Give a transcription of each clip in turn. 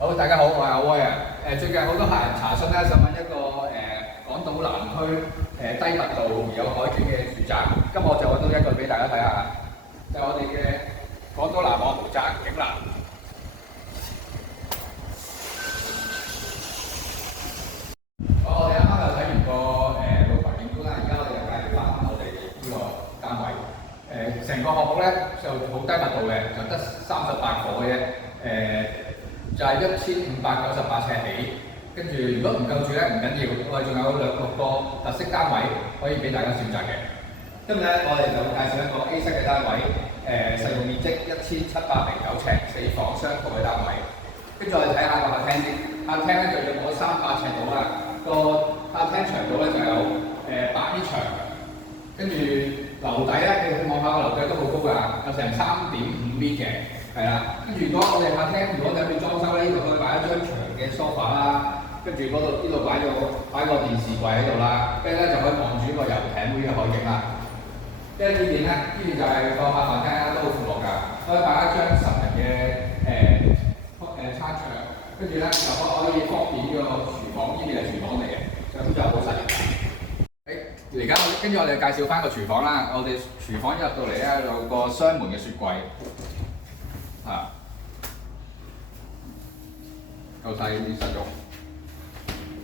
好，大家好，我係阿威啊。最近好多客人查詢咧，想揾一個港島南區低密度有海景嘅住宅。今日我就揾到一個俾大家睇下，就係我哋嘅港島南岸豪宅景南。我哋啱啱就睇完個露台景觀啦，而家我哋就介紹翻我哋呢個單位。成個項目咧就好低密度嘅，就得38伙嘅啫。就係1598尺起，跟住如果唔夠住咧唔緊要，我哋仲有6個特色單位可以俾大家選擇嘅。今日咧我哋就介紹一個 A 室嘅單位，實用面積1709尺，4房雙套嘅單位。跟住我哋睇下個客廳先，客廳咧就有我300尺度啦，個客廳長度咧就有8米長，跟住樓底咧你望下個樓底都好高㗎，有成3.5米嘅。係啦，跟住如果我哋客廳，如果你去裝修咧，呢度可以擺一張長嘅 sofa 啦，跟住呢度擺個電視櫃喺度啦，跟住咧就可以望住個遊艇會嘅海景啦。跟住呢邊就係個客飯廳啦，都好闊落㗎，可以擺一張10人嘅餐桌，跟住咧就可以方便呢個廚房，呢邊係廚房嚟嘅，咁就好實用。而家跟住我哋介紹翻個廚房啦，我哋廚房入到嚟咧有個雙門嘅雪櫃。夠細實用，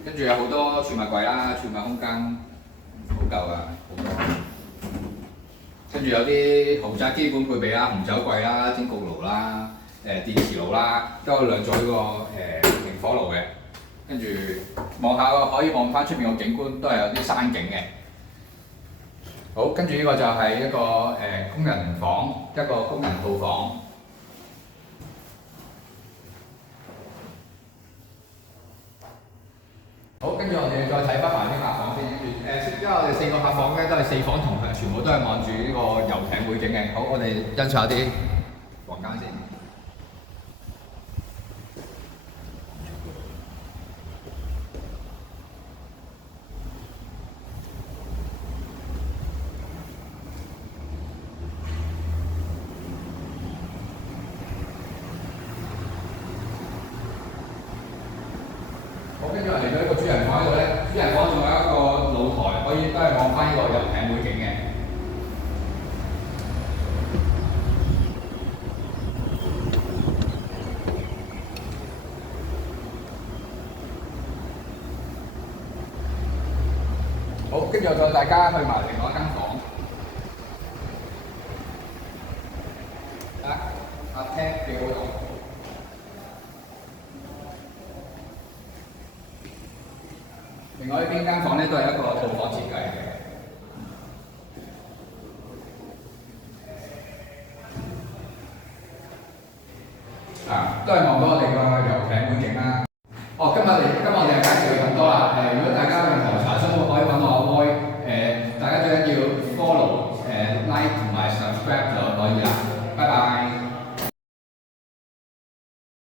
跟住有好多儲物櫃啦，儲物空間好夠㗎，好多。跟住有啲豪宅基本配備啦，紅酒櫃啦、煎焗爐啦、電磁爐啦，都有2座呢個明火爐嘅。跟住望下可以望翻出面個景觀，都係有啲山景嘅。好，跟住呢個就係一個工人房，一個工人套房。好，跟住我哋再睇翻埋啲客房先，跟住因為我哋4個客房咧都係4房同全部都係望住呢個遊艇會景嘅。好，我哋欣賞下啲房間先。好，跟住我嚟到呢個主人房呢度咧，主人房仲有一個露台，可以都係望翻呢個遊艇會景嘅。好，跟住我帶大家去埋另外一間房。客廳幾好用。另外呢邊間房咧都係一個套房設計嘅，都係望到我哋個遊艇會景啦。今日我哋介紹咁多啦。如果大家